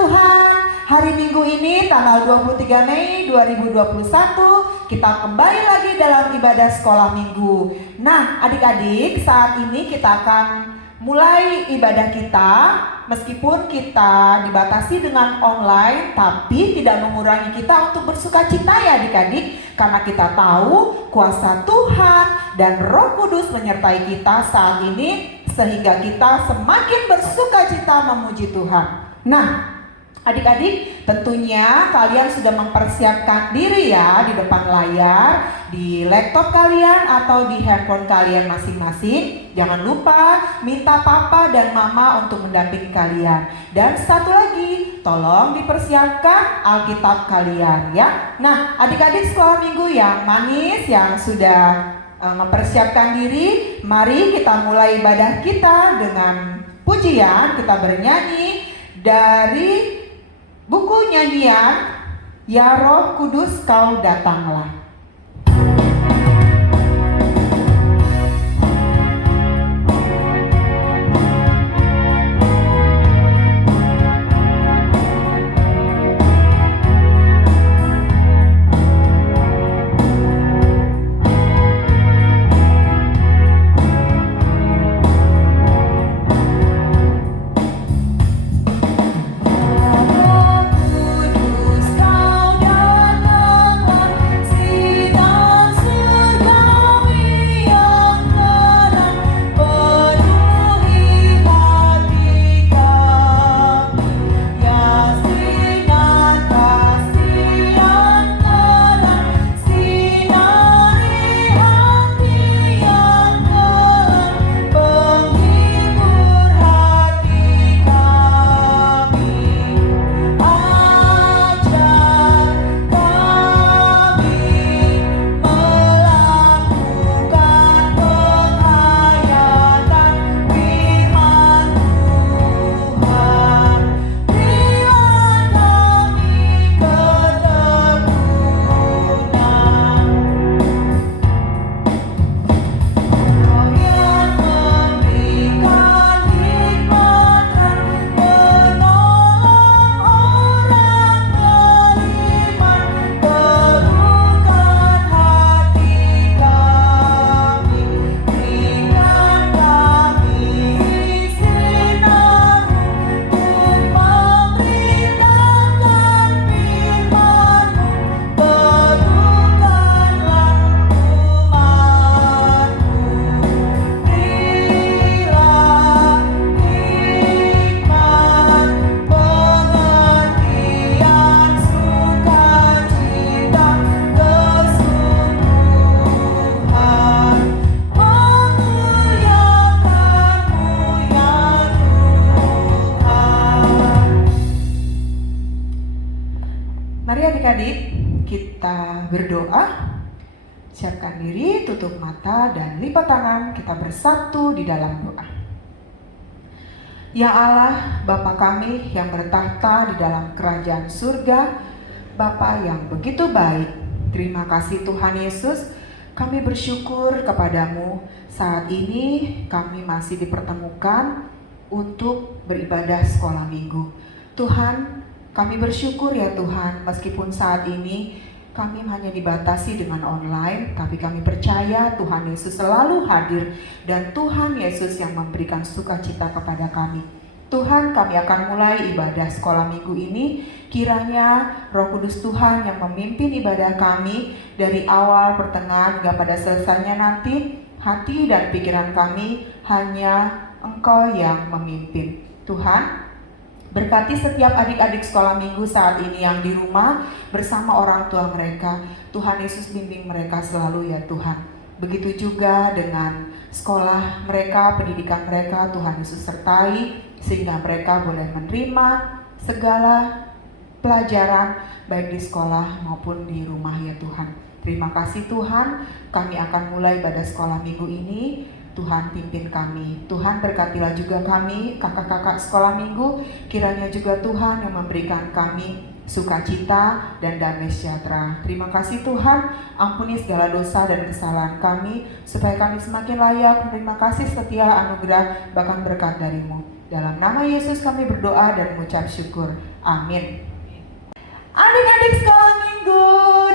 Tuhan, hari Minggu ini tanggal 23 Mei 2021 kita kembali lagi dalam ibadah sekolah minggu. Nah, adik-adik, saat ini kita akan mulai ibadah kita. Meskipun kita dibatasi dengan online, tapi tidak mengurangi kita untuk bersukacita ya adik-adik. Karena kita tahu kuasa Tuhan dan Roh Kudus menyertai kita saat ini, sehingga kita semakin bersukacita memuji Tuhan. Nah, adik-adik, tentunya kalian sudah mempersiapkan diri ya di depan layar, di laptop kalian atau di handphone kalian masing-masing. Jangan lupa minta papa dan mama untuk mendampingi kalian. Dan satu lagi, tolong dipersiapkan Alkitab kalian ya. Nah, adik-adik sekolah minggu yang manis, yang sudah mempersiapkan diri, mari kita mulai ibadah kita dengan pujian. Kita bernyanyi dari buku nyanyian Ya Roh Kudus Kau Datanglah. Mari adik-adik kita berdoa. Siapkan diri, tutup mata dan lipat tangan, kita bersatu di dalam doa. Ya Allah, Bapa kami yang bertahta di dalam kerajaan surga, Bapa yang begitu baik, terima kasih Tuhan Yesus. Kami bersyukur kepadamu saat ini kami masih dipertemukan untuk beribadah sekolah minggu. Tuhan, kami bersyukur ya Tuhan, meskipun saat ini kami hanya dibatasi dengan online, tapi kami percaya Tuhan Yesus selalu hadir dan Tuhan Yesus yang memberikan sukacita kepada kami. Tuhan, kami akan mulai ibadah sekolah minggu ini. Kiranya Roh Kudus Tuhan yang memimpin ibadah kami dari awal, pertengahan, hingga pada selesainya nanti. Hati dan pikiran kami hanya Engkau yang memimpin. Tuhan, berkati setiap adik-adik sekolah minggu saat ini yang di rumah bersama orang tua mereka. Tuhan Yesus bimbing mereka selalu ya Tuhan. Begitu juga dengan sekolah mereka, pendidikan mereka, Tuhan Yesus sertai sehingga mereka boleh menerima segala pelajaran baik di sekolah maupun di rumah ya Tuhan. Terima kasih Tuhan, kami akan mulai pada sekolah minggu ini. Tuhan pimpin kami, Tuhan berkatilah juga kami, kakak-kakak sekolah minggu. Kiranya juga Tuhan yang memberikan kami sukacita dan damai sejahtera. Terima kasih Tuhan, ampuni segala dosa dan kesalahan kami, supaya kami semakin layak menerima kasih setia, anugerah, bahkan berkat dari-Mu. Dalam nama Yesus kami berdoa dan mengucap syukur. Amin. Adik-adik sekolah minggu,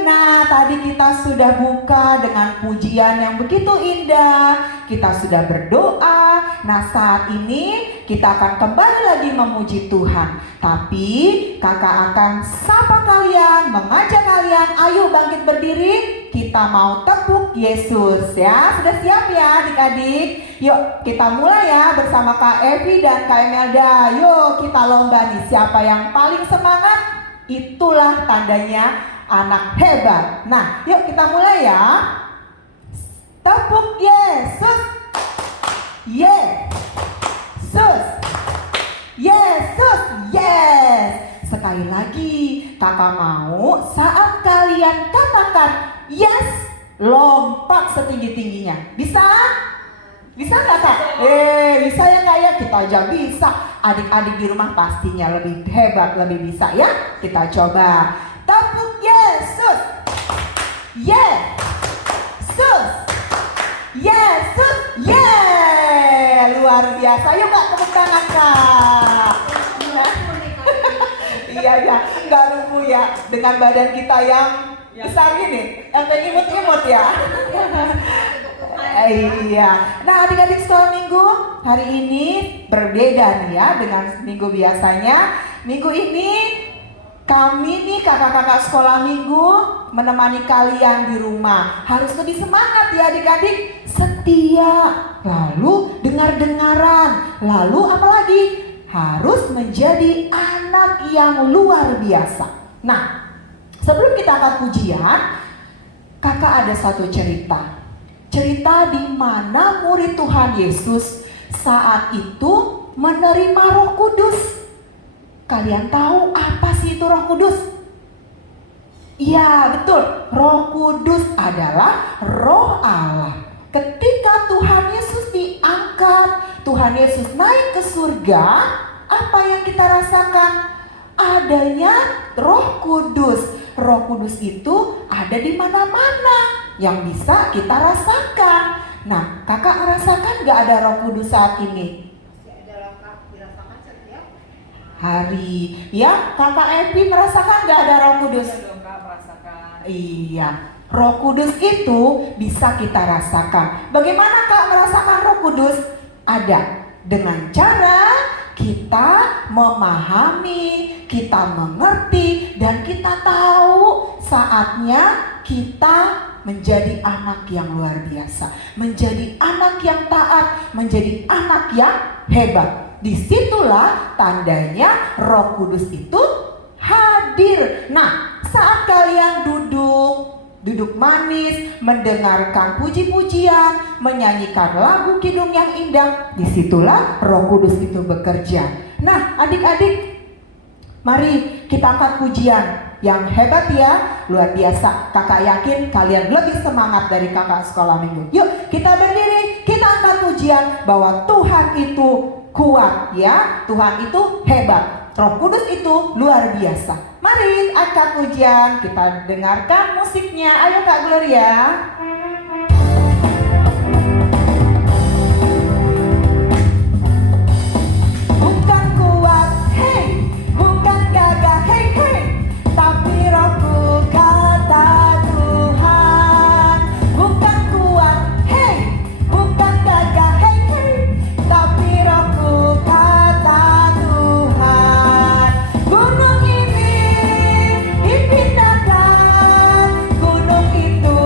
nah tadi kita sudah buka dengan pujian yang begitu indah. Kita sudah berdoa. Nah saat ini kita akan kembali lagi memuji Tuhan. Tapi kakak akan sapa kalian, mengajak kalian, ayo bangkit berdiri. Kita mau tepuk Yesus ya. Sudah siap ya adik-adik? Yuk kita mulai ya bersama Kak Evi dan Kak Emelda. Yuk kita lomba nih, siapa yang paling semangat? Itulah tandanya anak hebat. Nah, yuk kita mulai ya. Tepuk Yesus. Yesus. Yesus. Yes. Sekali lagi, kakak mau saat kalian katakan yes, lompat setinggi-tingginya. Bisa? Bisa nggak kak? Bisa ya kak ya? Kita aja bisa. Adik-adik di rumah pastinya lebih hebat, lebih bisa ya. Kita coba. Tepuk Yesus. Yesus. Yesus. Luar biasa. Yuk kak, tepuk tangan kak. Iya, nggak lumpuh ya. Dengan badan kita yang besar ini, yang imut-imut ya. Iya. Nah adik-adik sekolah minggu, hari ini berbeda nih ya dengan minggu biasanya. Minggu ini kami nih kakak-kakak sekolah minggu menemani kalian di rumah. Harus lebih semangat ya adik-adik. Setia, lalu dengar-dengaran, lalu apalagi? Harus menjadi anak yang luar biasa. Nah sebelum kita angkat pujian, kakak ada satu cerita. Cerita di mana murid Tuhan Yesus saat itu menerima Roh Kudus. Kalian tahu apa sih itu Roh Kudus? Iya betul, Roh Kudus adalah Roh Allah. Ketika Tuhan Yesus diangkat, Tuhan Yesus naik ke surga, apa yang kita rasakan? Adanya Roh Kudus. Roh Kudus itu ada di mana-mana yang bisa kita rasakan. Nah, kakak merasakan gak ada Roh Kudus saat ini? Masih ada lengkap dirasakan setiap hari. Ya, kakak Evi merasakan gak ada Roh Kudus? Iya dong kak, merasakan. Iya, Roh Kudus itu bisa kita rasakan. Bagaimana kak merasakan Roh Kudus? Ada dengan cara kita memahami, kita mengerti, dan kita tahu saatnya kita menjadi anak yang luar biasa, menjadi anak yang taat, menjadi anak yang hebat. Disitulah tandanya Roh Kudus itu hadir. Nah, saat kalian duduk manis, mendengarkan puji-pujian, menyanyikan lagu kidung yang indah, disitulah Roh Kudus itu bekerja. Nah, adik-adik, mari kita angkat pujian yang hebat ya, luar biasa. Kakak yakin kalian lebih semangat dari kakak sekolah minggu. Yuk kita berdiri, kita angkat pujian bahwa Tuhan itu kuat ya, Tuhan itu hebat, Roh Kudus itu luar biasa. Mari angkat pujian, kita dengarkan musiknya. Ayo Kak Gloria. Bukan kuat, hey, bukan gagah, hey, hey, tapi rohku kata Tuhan. Bukan kuat, hey, bukan gagah, hey, hey, tapi rohku kata Tuhan. Gunung ini dipindahkan, gunung itu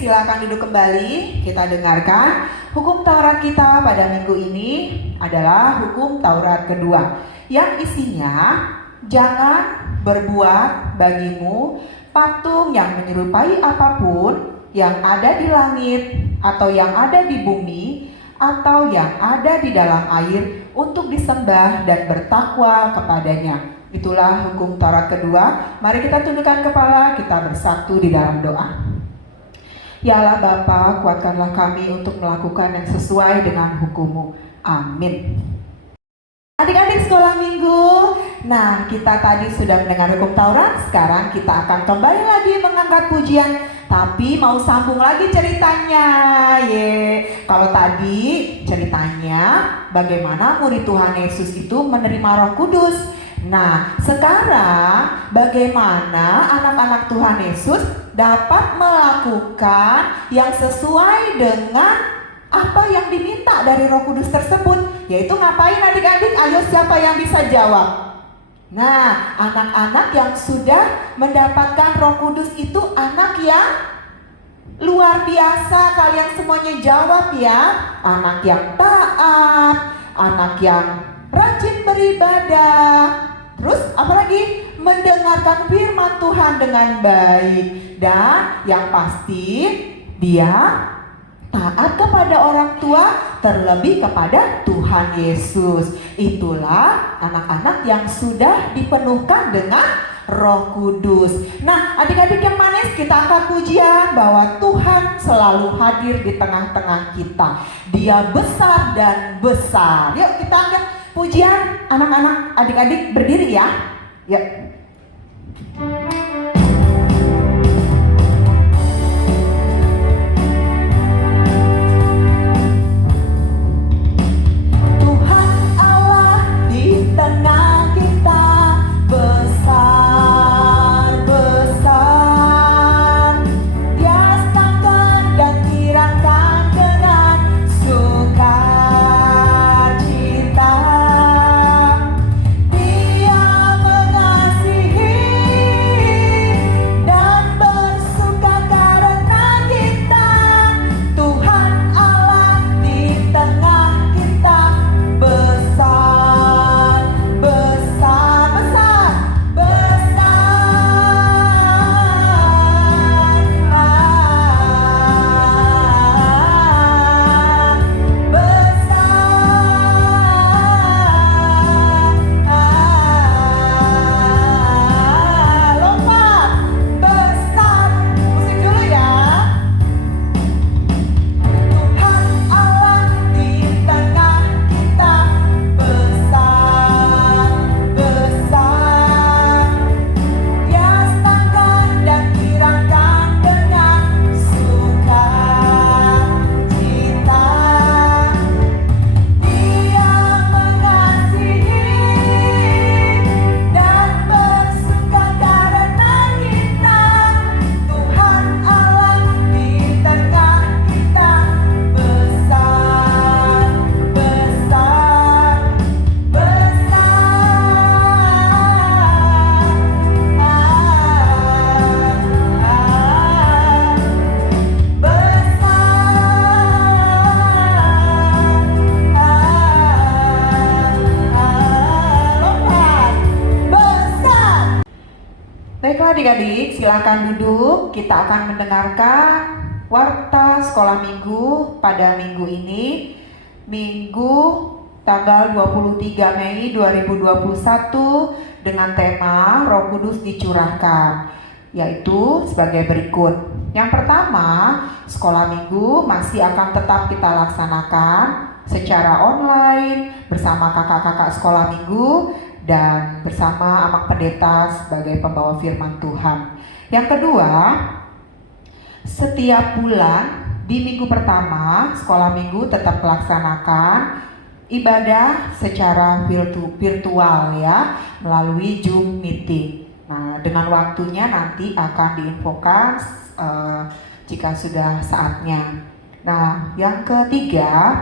silakan duduk kembali. Kita dengarkan hukum Taurat kita pada minggu ini adalah hukum Taurat kedua, yang isinya jangan berbuat bagimu patung yang menyerupai apapun yang ada di langit atau yang ada di bumi atau yang ada di dalam air untuk disembah dan bertakwa kepadanya. Itulah hukum Taurat kedua. Mari kita tundukkan kepala, kita bersatu di dalam doa. Ya Allah Bapa, kuatkanlah kami untuk melakukan yang sesuai dengan hukum-Mu. Amin. Adik-adik sekolah minggu, nah kita tadi sudah mendengar hukum Taurat, sekarang kita akan kembali lagi mengangkat pujian, tapi mau sambung lagi ceritanya. Kalau tadi ceritanya bagaimana murid Tuhan Yesus itu menerima Roh Kudus. Nah, sekarang bagaimana anak-anak Tuhan Yesus dapat melakukan yang sesuai dengan apa yang diminta dari Roh Kudus tersebut? Yaitu ngapain adik-adik? Ayo siapa yang bisa jawab? Nah, anak-anak yang sudah mendapatkan Roh Kudus itu anak yang luar biasa. Kalian semuanya jawab ya. Anak yang taat, anak yang rajin beribadah. Terus apalagi? Mendengarkan firman Tuhan dengan baik. Dan yang pasti dia taat kepada orang tua, terlebih kepada Tuhan Yesus. Itulah anak-anak yang sudah dipenuhkan dengan Roh Kudus. Nah, adik-adik yang manis, kita angkat pujian bahwa Tuhan selalu hadir di tengah-tengah kita. Dia besar dan besar. Yuk kita angkat pujian, anak-anak, adik-adik berdiri ya. Yuk. Tengah kita besar-besar, Dia sangkan dan kirangkan dengan sukacita. Dia mengasihi dan bersuka karena kita. Tuhan Allah di tengah kita besar. Baiklah adik-adik, silakan duduk. Kita akan mendengarkan warta sekolah minggu pada minggu ini, Minggu tanggal 23 Mei 2021 dengan tema Roh Kudus dicurahkan, yaitu sebagai berikut. Yang pertama, sekolah minggu masih akan tetap kita laksanakan secara online bersama kakak-kakak sekolah minggu dan bersama Amak Pendeta sebagai pembawa firman Tuhan. Yang kedua, setiap bulan di minggu pertama sekolah minggu tetap melaksanakan ibadah secara virtual ya, melalui Zoom meeting. Nah, dengan waktunya nanti akan diinfokan jika sudah saatnya. Nah, yang ketiga,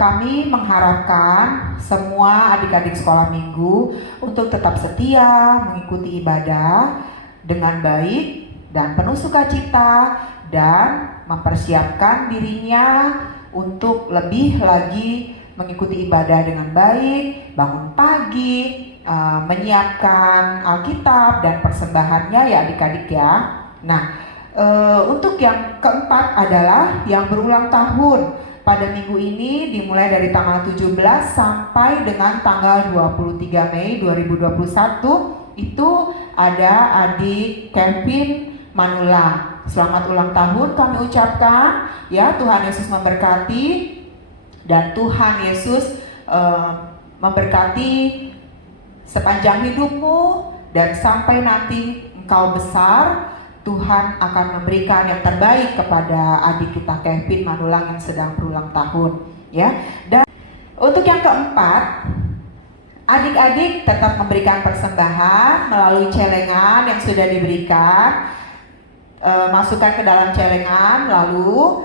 kami mengharapkan semua adik-adik sekolah minggu untuk tetap setia mengikuti ibadah dengan baik dan penuh sukacita dan mempersiapkan dirinya untuk lebih lagi mengikuti ibadah dengan baik, bangun pagi, menyiapkan Alkitab dan persembahannya ya adik-adik ya. Nah, untuk yang keempat adalah yang berulang tahun. Pada minggu ini dimulai dari tanggal 17 sampai dengan tanggal 23 Mei 2021 itu ada adik Kevin Manula. Selamat ulang tahun kami ucapkan ya, Tuhan Yesus memberkati dan Tuhan Yesus memberkati sepanjang hidupmu dan sampai nanti engkau besar. Tuhan akan memberikan yang terbaik kepada adik kita Kevin Manulang yang sedang berulang tahun ya. Dan untuk yang keempat, adik-adik tetap memberikan persembahan melalui celengan yang sudah diberikan. Masukkan ke dalam celengan, lalu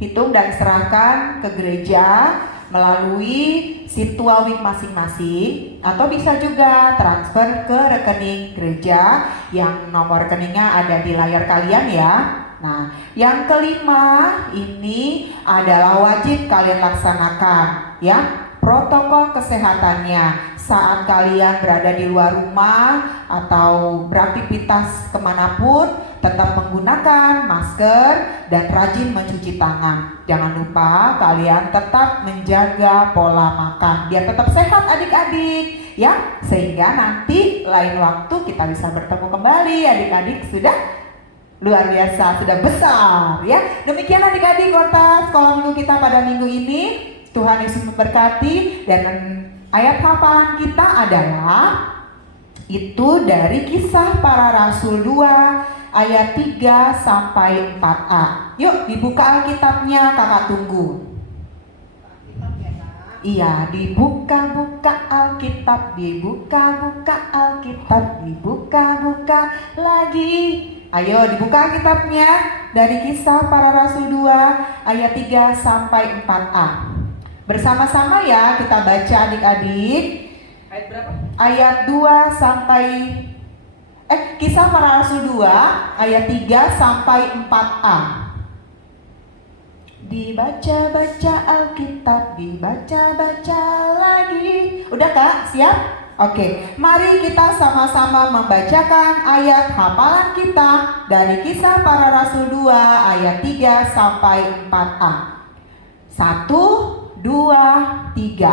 hitung dan serahkan ke gereja melalui Situawik masing-masing, atau bisa juga transfer ke rekening gereja yang nomor rekeningnya ada di layar kalian ya. Nah, yang kelima ini adalah wajib kalian laksanakan ya, protokol kesehatannya saat kalian berada di luar rumah atau beraktivitas kemanapun. Tetap menggunakan masker dan rajin mencuci tangan. Jangan lupa kalian tetap menjaga pola makan biar tetap sehat adik-adik ya, sehingga nanti lain waktu kita bisa bertemu kembali. Adik-adik sudah luar biasa, sudah besar ya. Demikian adik-adik kota sekolah minggu kita pada minggu ini. Tuhan Yesus memberkati, dan ayat hafalan kita adalah itu dari Kisah Para Rasul 2 ayat 3 sampai 4a. Yuk dibuka Alkitabnya, kakak tunggu. Iya, dibuka-buka Alkitab, dibuka-buka Alkitab, dibuka-buka lagi. Ayo dibuka Alkitabnya dari Kisah Para Rasul 2 ayat 3 sampai 4a. Bersama-sama ya kita baca adik-adik. Ayat berapa? Ayat 2 sampai Kisah Para Rasul 2 ayat 3 sampai 4a. Dibaca-baca Alkitab, dibaca-baca lagi. Udah Kak, siap? Oke, mari kita sama-sama membacakan ayat hafalan kita dari Kisah Para Rasul 2 ayat 3 sampai 4a. 1, 2, 3.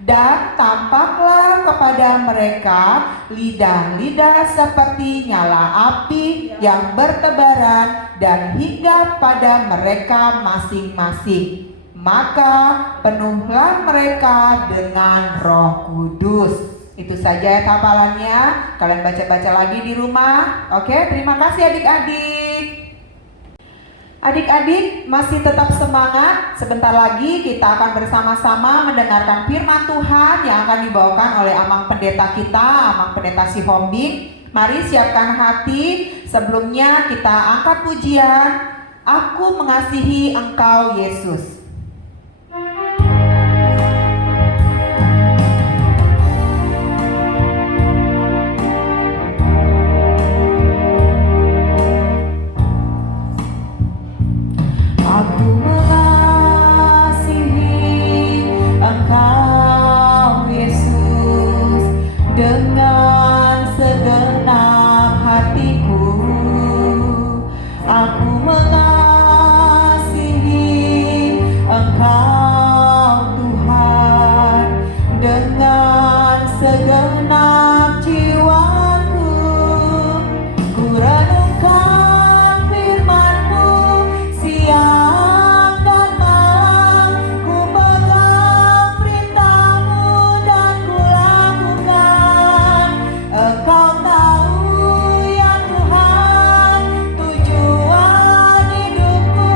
Dan tampaklah kepada mereka lidah-lidah seperti nyala api yang bertebaran dan hinggap pada mereka masing-masing. Maka penuhlah mereka dengan Roh Kudus. Itu saja ayat hafalannya. Kalian baca-baca lagi di rumah. Oke, terima kasih adik-adik. Adik-adik masih tetap semangat. Sebentar lagi kita akan bersama-sama mendengarkan firman Tuhan yang akan dibawakan oleh Amang Pendeta kita, Amang Pendeta Si Hombing. Mari siapkan hati. Sebelumnya kita angkat pujian, Aku Mengasihi Engkau Yesus. Aku mengasihi Engkau Yesus dengan segenap hatiku. Aku mengasihi Engkau Tuhan dengan segenap jiwaku. Ku renungkan firman-Mu siang dan malam, ku pegang perintah-Mu dan ku lakukan. Engkau tahu ya Tuhan, tujuan hidupku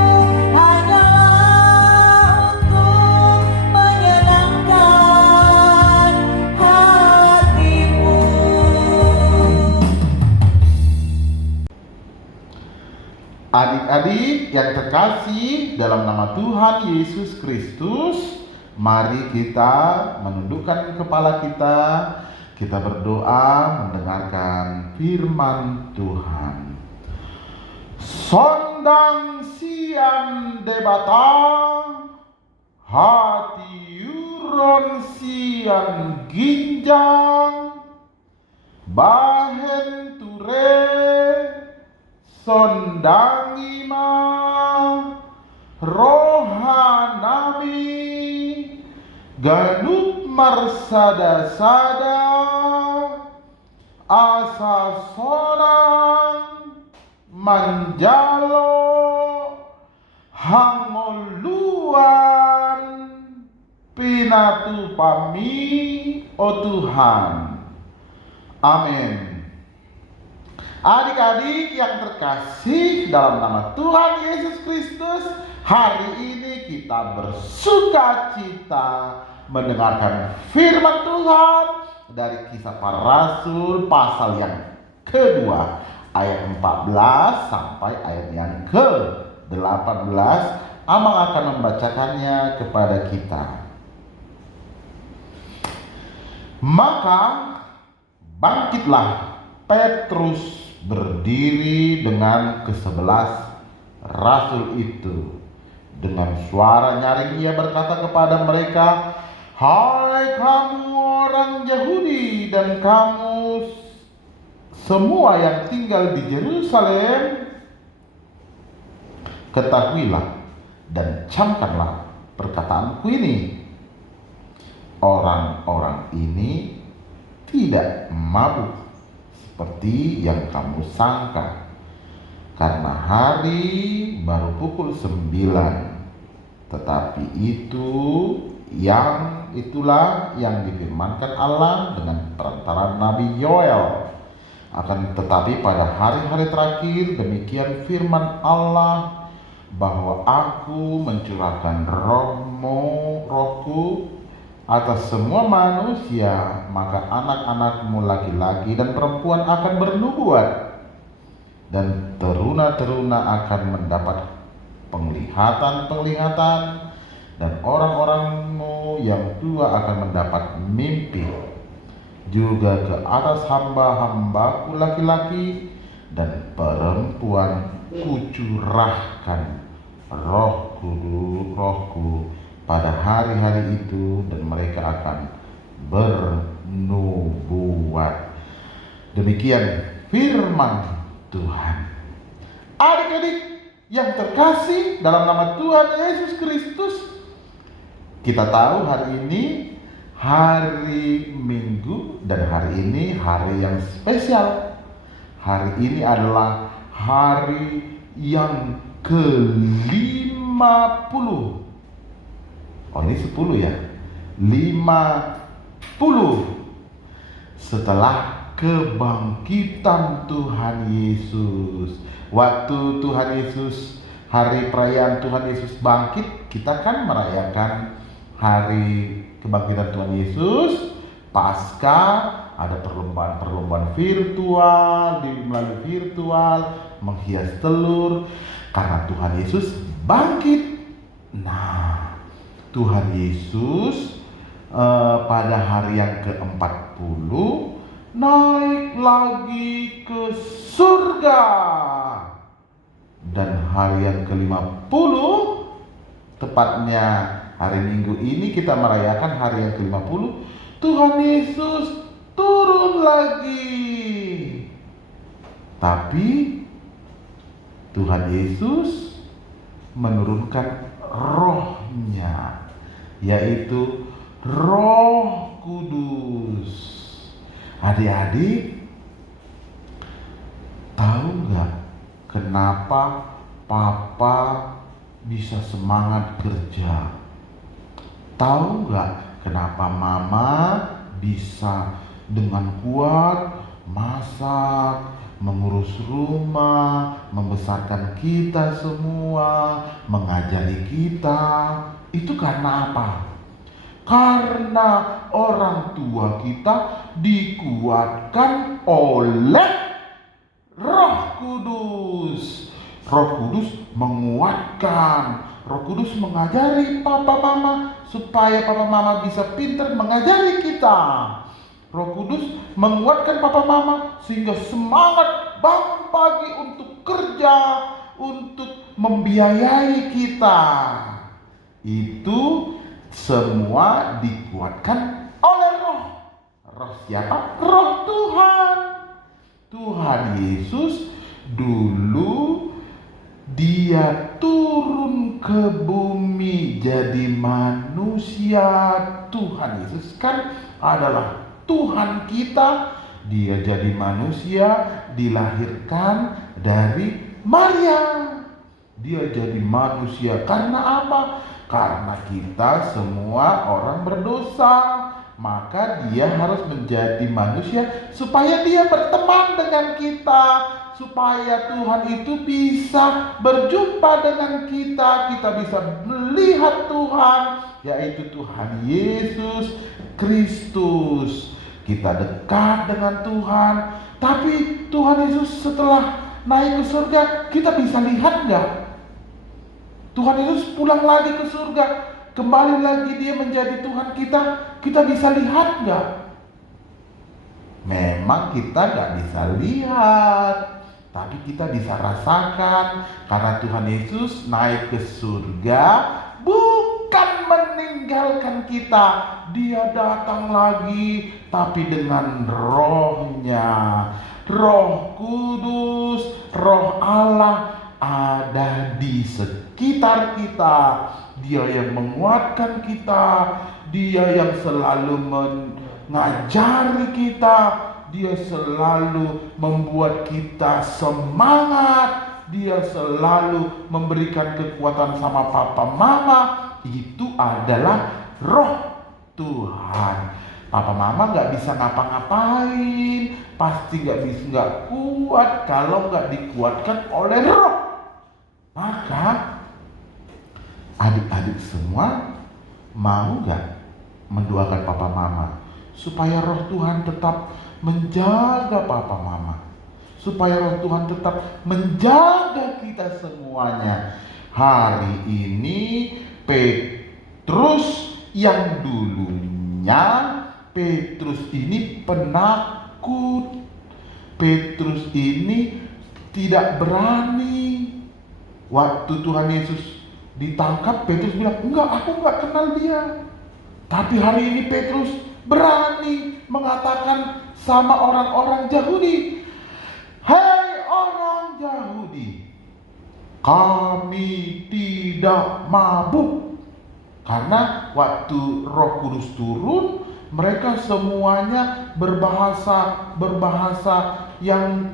hanyalah untuk menyenangkan hati-Mu. Adik-adik yang terkasih dalam nama Tuhan Yesus Kristus, mari kita menundukkan kepala kita berdoa mendengarkan firman Tuhan. Son Pandang sian debatang, hati yuron sian ginjang, bahen ture sondangi ma, rohanami ganup marsada-sada, asa sonang manjalo hangoluan pinatu pami o Tuhan. Amin. Adik-adik yang terkasih dalam nama Tuhan Yesus Kristus, hari ini kita bersuka cita mendengarkan firman Tuhan dari Kisah Para Rasul pasal yang kedua, ayat 14 sampai ayat yang ke-18. Amang akan membacakannya kepada kita. Maka bangkitlah Petrus berdiri dengan ke-11 rasul itu. Dengan suara nyaring ia berkata kepada mereka, "Hai kamu orang Yahudi dan kamu semua yang tinggal di Yerusalem, ketahuilah dan camkanlah perkataanku ini. Orang-orang ini tidak mabuk seperti yang kamu sangka, karena hari baru pukul 9. Tetapi itulah yang difirmankan Allah dengan perantara Nabi Yoel. Akan tetapi pada hari-hari terakhir demikian firman Allah, bahwa aku mencurahkan rohku atas semua manusia, maka anak-anakmu laki-laki dan perempuan akan bernubuat, dan teruna-teruna akan mendapat penglihatan-penglihatan, dan orang-orangmu yang tua akan mendapat mimpi. Juga ke atas hamba-hambaku laki-laki dan perempuan kucurahkan rohku pada hari-hari itu, dan mereka akan bernubuat." Demikian firman Tuhan. Adik-adik yang terkasih dalam nama Tuhan Yesus Kristus, kita tahu hari ini hari Minggu, dan hari ini hari yang spesial. Hari ini adalah hari yang ke-50. Oh, ini 10 ya. 50 setelah kebangkitan Tuhan Yesus. Waktu Tuhan Yesus, hari perayaan Tuhan Yesus bangkit, kita kan merayakan hari kebangkitan Tuhan Yesus, Pasca, ada perlombaan virtual, melalui virtual, menghias telur, karena Tuhan Yesus bangkit. Nah, Tuhan Yesus pada hari yang ke-40 naik lagi ke surga. Dan hari yang ke-50, tepatnya hari Minggu ini kita merayakan hari yang ke-50, Tuhan Yesus turun lagi. Tapi Tuhan Yesus menurunkan rohnya, yaitu Roh Kudus. Adik-adik, tahu nggak kenapa Papa bisa semangat kerja? Tahu nggak kenapa Mama bisa dengan kuat masak, mengurus rumah, membesarkan kita semua, mengajari kita? Itu karena apa? Karena orang tua kita dikuatkan oleh Roh Kudus. Roh Kudus menguatkan, Roh Kudus mengajari papa mama supaya papa mama bisa pintar mengajari kita. Roh Kudus menguatkan papa mama sehingga semangat bangun pagi untuk kerja, untuk membiayai kita. Itu semua dikuatkan oleh Roh. Roh siapa? Roh Tuhan. Tuhan Yesus dulu dia turun ke bumi jadi manusia. Tuhan Yesus kan adalah Tuhan kita. Dia jadi manusia, dilahirkan dari Maria. Dia jadi manusia karena apa? Karena kita semua orang berdosa. Maka dia harus menjadi manusia supaya dia berteman dengan kita, supaya Tuhan itu bisa berjumpa dengan kita. Kita bisa melihat Tuhan, yaitu Tuhan Yesus Kristus. Kita dekat dengan Tuhan. Tapi Tuhan Yesus setelah naik ke surga, kita bisa lihat nggak? Tuhan Yesus pulang lagi ke surga, kembali lagi dia menjadi Tuhan kita bisa lihat nggak? Memang kita nggak bisa lihat, tapi kita bisa rasakan karena Tuhan Yesus naik ke surga bukan meninggalkan kita. Dia datang lagi tapi dengan Roh-Nya. Roh Kudus, Roh Allah ada di sekitar kita. Dia yang menguatkan kita, dia yang selalu mengajari kita, dia selalu membuat kita semangat, dia selalu memberikan kekuatan sama papa mama. Itu adalah Roh Tuhan. Papa mama nggak bisa ngapa-ngapain, pasti nggak kuat kalau nggak dikuatkan oleh Roh. Maka adik-adik semua mau nggak mendoakan papa mama supaya Roh Tuhan tetap menjaga papa mama, supaya Roh Tuhan tetap menjaga kita semuanya. Hari ini Petrus yang dulunya Petrus ini penakut. Petrus ini tidak berani. Waktu Tuhan Yesus ditangkap, Petrus bilang, enggak, aku enggak kenal dia. Tapi hari ini Petrus berani mengatakan sama orang-orang Yahudi, "Hei orang Yahudi, kami tidak mabuk." Karena waktu Roh Kudus turun, mereka semuanya berbahasa yang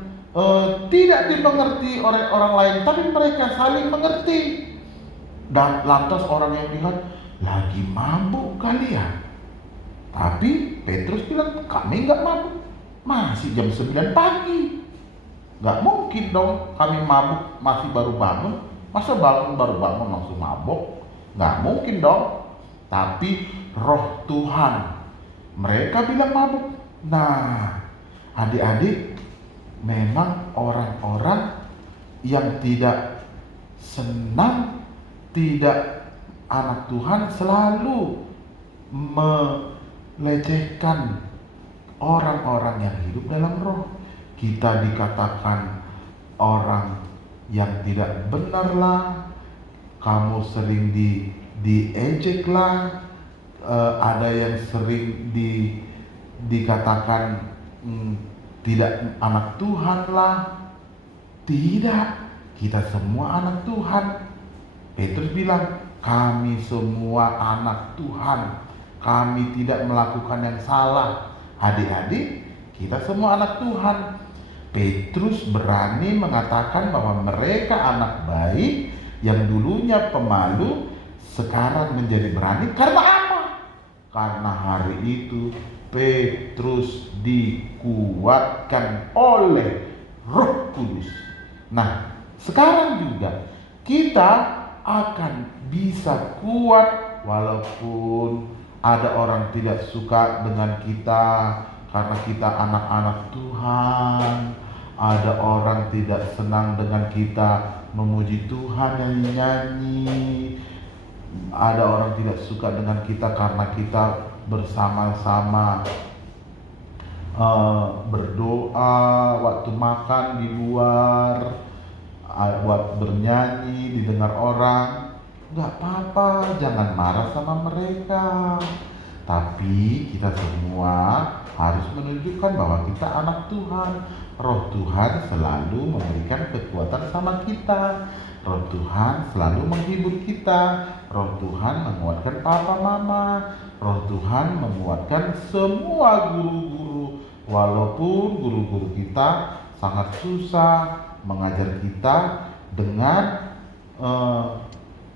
tidak dimengerti oleh orang lain, tapi mereka saling mengerti. Dan lantas orang yang lihat, lagi mabuk kalian. Tapi Petrus bilang, kami nggak mabuk, masih jam 9 pagi. Nggak mungkin dong kami mabuk, masih baru bangun. Masa baru bangun langsung mabuk? Nggak mungkin dong. Tapi Roh Tuhan, mereka bilang mabuk. Nah, adik-adik, memang orang-orang yang tidak senang, tidak anak Tuhan selalu melecehkan orang-orang yang hidup dalam Roh. Kita dikatakan orang yang tidak benar lah, kamu sering diejek lah, ada yang sering dikatakan tidak anak Tuhan lah. Tidak, kita semua anak Tuhan. Petrus bilang, kami semua anak Tuhan, kami tidak melakukan yang salah. Adik-adik, kita semua anak Tuhan. Petrus berani mengatakan bahwa mereka anak baik yang dulunya pemalu sekarang menjadi berani. Karena apa? Karena hari itu Petrus dikuatkan oleh Roh Kudus. Nah, sekarang juga kita akan bisa kuat walaupun ada orang tidak suka dengan kita karena kita anak-anak Tuhan. Ada orang tidak senang dengan kita memuji Tuhan nyanyi-nyanyi. Ada orang tidak suka dengan kita karena kita bersama-sama berdoa waktu makan di luar. buat bernyanyi, didengar orang, nggak apa-apa, jangan marah sama mereka. Tapi kita semua harus menunjukkan bahwa kita anak Tuhan. Roh Tuhan selalu memberikan kekuatan sama kita. Roh Tuhan selalu menghibur kita. Roh Tuhan menguatkan papa mama. Roh Tuhan menguatkan semua guru-guru. Walaupun guru-guru kita sangat susah mengajar kita dengan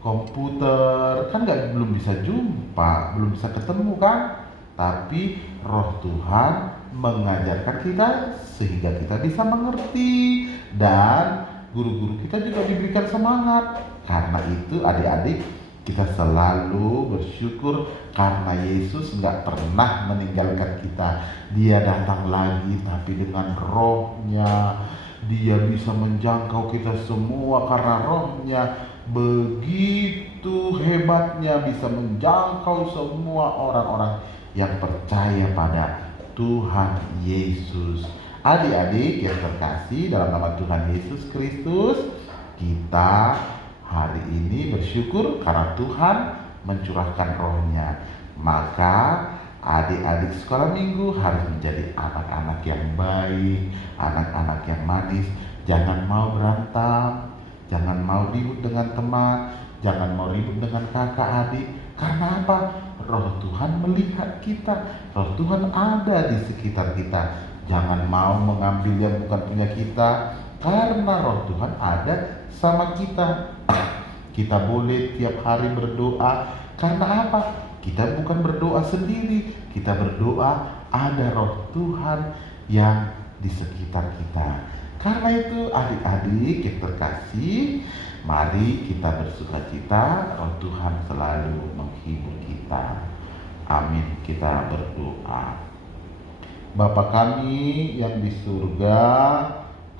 komputer, kan belum bisa jumpa, belum bisa ketemu kan? Tapi Roh Tuhan mengajarkan kita sehingga kita bisa mengerti, dan guru-guru kita juga diberikan semangat. Karena itu adik-adik, kita selalu bersyukur karena Yesus nggak pernah meninggalkan kita. Dia datang lagi tapi dengan rohnya. Dia bisa menjangkau kita semua karena rohnya begitu hebatnya, bisa menjangkau semua orang-orang yang percaya pada Tuhan Yesus. Adik-adik yang terkasih dalam nama Tuhan Yesus Kristus, kita hari ini bersyukur karena Tuhan mencurahkan rohnya. Maka adik-adik sekolah minggu harus menjadi anak-anak yang baik, anak-anak yang manis. Jangan mau berantem, jangan mau ribut dengan teman, jangan mau ribut dengan kakak adik. Karena apa? Roh Tuhan melihat kita, Roh Tuhan ada di sekitar kita. Jangan mau mengambil yang bukan punya kita, karena Roh Tuhan ada sama kita. Kita boleh tiap hari berdoa. Karena apa? Kita bukan berdoa sendiri, kita berdoa ada Roh Tuhan yang di sekitar kita. Karena itu adik-adik yang terkasih, mari kita bersukacita, Roh Tuhan selalu menghibur kita. Amin. Kita berdoa. Bapa kami yang di surga,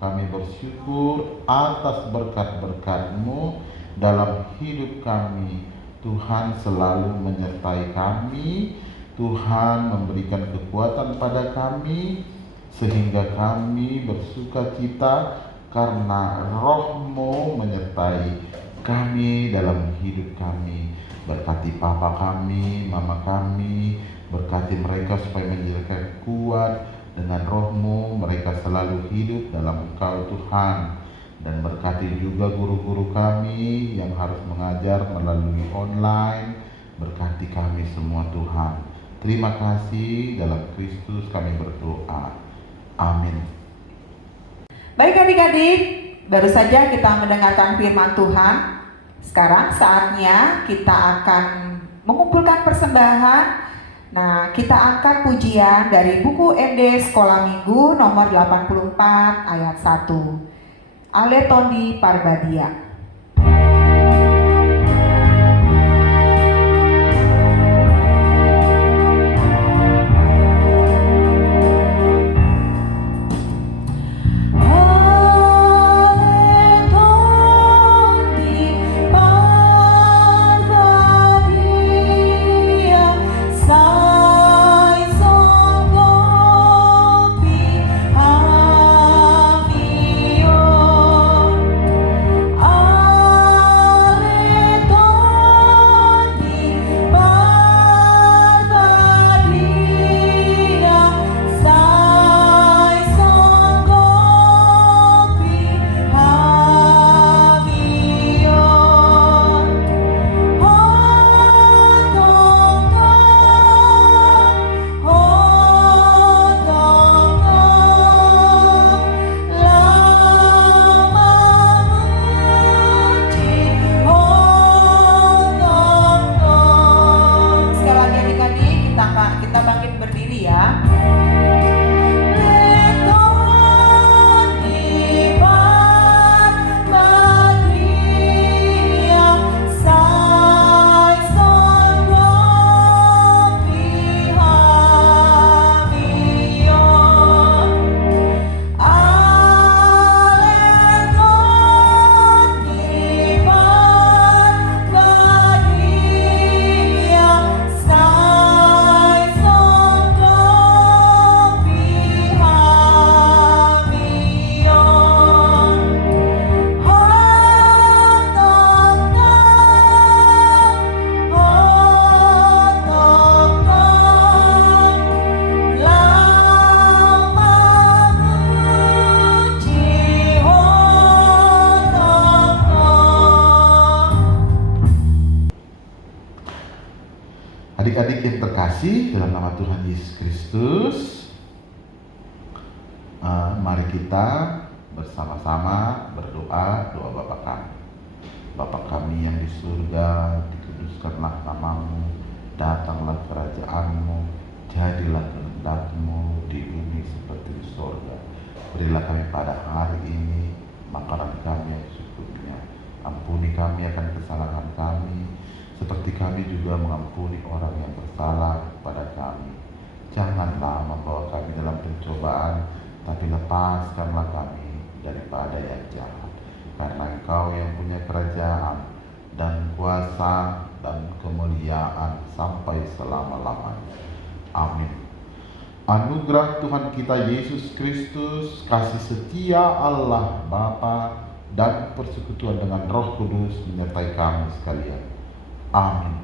kami bersyukur atas berkat-berkat-Mu dalam hidup kami. Tuhan selalu menyertai kami. Tuhan memberikan kekuatan pada kami sehingga kami bersukacita karena Roh-Mu menyertai kami dalam hidup kami. Berkati papa kami, mama kami, berkati mereka supaya menjadi kuat dengan Roh-Mu. Mereka selalu hidup dalam Engkau Tuhan. Dan berkati juga guru-guru kami yang harus mengajar melalui online. Berkati kami semua Tuhan. Terima kasih, dalam Kristus kami berdoa. Amin. Baik adik-adik, baru saja kita mendengarkan firman Tuhan. Sekarang saatnya kita akan mengumpulkan persembahan. Nah, kita angkat pujian dari buku MD Sekolah Minggu nomor 84 ayat 1. Ale Tondi Parbadia. Oh kasih dalam nama Tuhan Yesus Kristus, mari kita bersama-sama berdoa doa Bapa kami. Bapa kami yang di surga, dikuduskanlah namamu, datanglah kerajaanmu, jadilah kehendak-Mu di bumi seperti di surga. Berilah kami pada hari ini makanan kami yang secukupnya. Ampuni kami akan kesalahan kami, seperti kami juga mengampuni orang yang bersalah kepada kami. Janganlah membawa kami dalam pencobaan, tapi lepaskanlah kami daripada yang jahat. Karena Engkau yang punya kerajaan dan kuasa dan kemuliaan sampai selama-lamanya. Amin. Anugerah Tuhan kita Yesus Kristus, kasih setia Allah Bapa, dan persekutuan dengan Roh Kudus menyertai kami sekalian. Amin.